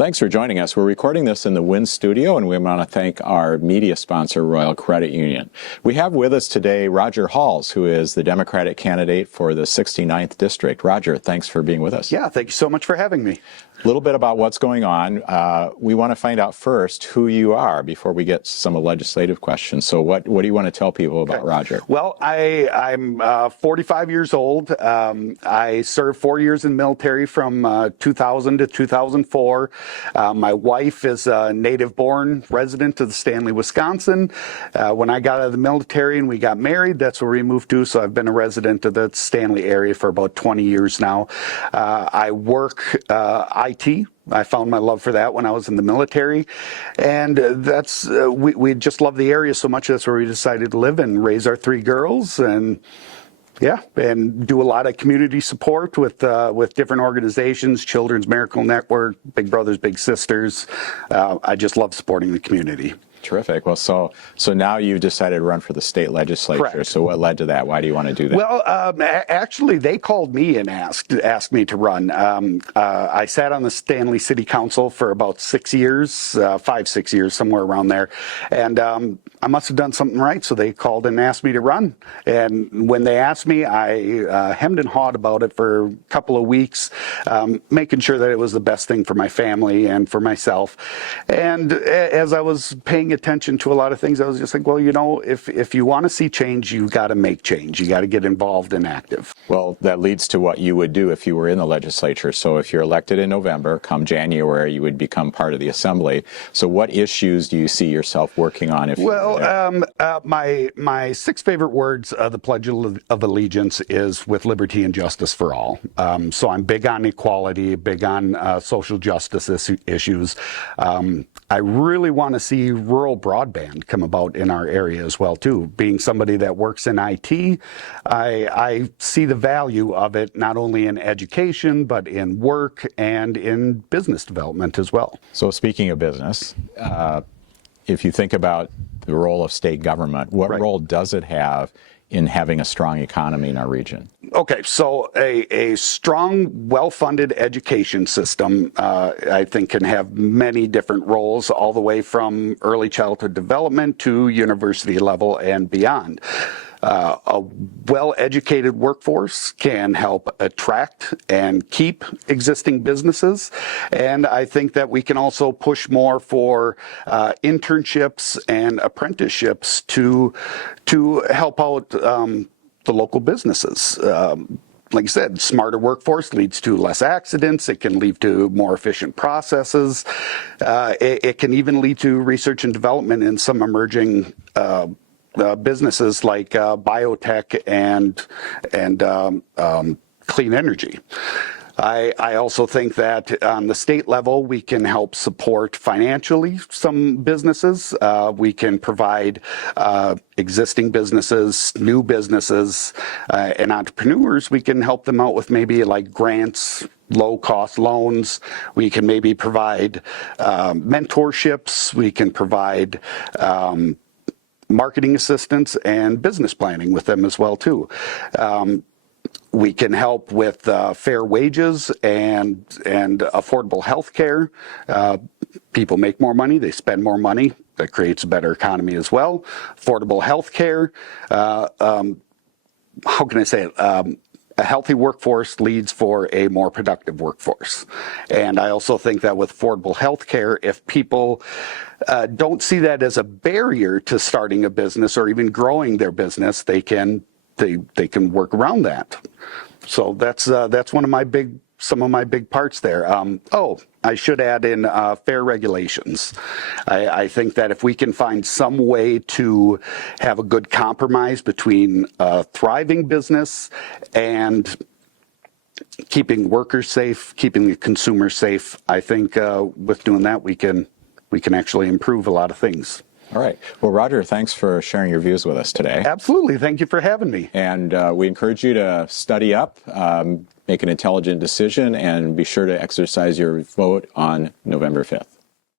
Thanks for joining us. We're recording this in the Wynn studio, and we want to thank our media sponsor, Royal Credit Union. We have with us today Roger Halls, who is the Democratic candidate for the 69th District. Roger, thanks for being with us. Yeah, thank you so much for having me. A little bit about what's going on. We want to find out first who you are before we get to some legislative questions. So what do you want to tell people about Roger? Well, I'm 45 years old. I served 4 years in the military from 2000 to 2004. My wife is a native-born resident of Stanley, Wisconsin. When I got out of the military and we got married, that's where we moved to. So I've been a resident of the Stanley area for about 20 years now. I work IT. I found my love for that when I was in the military, and that's we just love the area so much. That's where we decided to live and raise our 3 girls, and do a lot of community support with different organizations, Children's Miracle Network, Big Brothers Big Sisters. I just love supporting the community. Terrific. Well, so now you've decided to run for the state legislature. Correct. So what led to that? Why do you want to do that? Well, actually, they called me and asked me to run. I sat on the Stanley City Council for about 6 years, 5-6 years, somewhere around there, and I must have done something right. So they called and asked me to run. And when they asked me, I hemmed and hawed about it for a couple of weeks, making sure that it was the best thing for my family and for myself. And as I was paying attention to a lot of things, I was just like, well, you know, if you want to see change, you got to make change. You got to get involved and active. Well, that leads to what you would do if you were in the legislature. So if you're elected in November, come January, you would become part of the assembly. So what issues do you see yourself working on? My 6 favorite words of the Pledge of Allegiance is with liberty and justice for all. So I'm big on equality, big on social justice issues. I really want to see rural broadband come about in our area as well, too. Being somebody that works in IT, I see the value of it not only in education, but in work and in business development as well. So speaking of business, if you think about the role of state government, what role does it have in having a strong economy in our region? Okay, so a strong, well-funded education system, I think, can have many different roles, all the way from early childhood development to university level and beyond. A well-educated workforce can help attract and keep existing businesses, and I think that we can also push more for internships and apprenticeships to help out the local businesses. Like I said, smarter workforce leads to less accidents. It can lead to more efficient processes. It can even lead to research and development in some emerging businesses like biotech and clean energy. I also think that on the state level, we can help support financially some businesses. We can provide existing businesses, new businesses, and entrepreneurs. We can help them out with maybe like grants, low-cost loans. We can maybe provide mentorships. We can provide marketing assistance and business planning with them as well, too. We can help with fair wages and affordable health care. People make more money, they spend more money. That creates a better economy as well. Affordable health care. How can I say it? A healthy workforce leads for a more productive workforce. And I also think that with affordable health care, if people don't see that as a barrier to starting a business or even growing their business, they can work around that. So that's one of some of my big parts there. I should add in fair regulations. I think that if we can find some way to have a good compromise between thriving business and keeping workers safe, keeping the consumer safe, I think with doing that we can actually improve a lot of things. All right. Well, Roger, thanks for sharing your views with us today. Absolutely. Thank you for having me. And we encourage you to study up, make an intelligent decision, and be sure to exercise your vote on November 5th.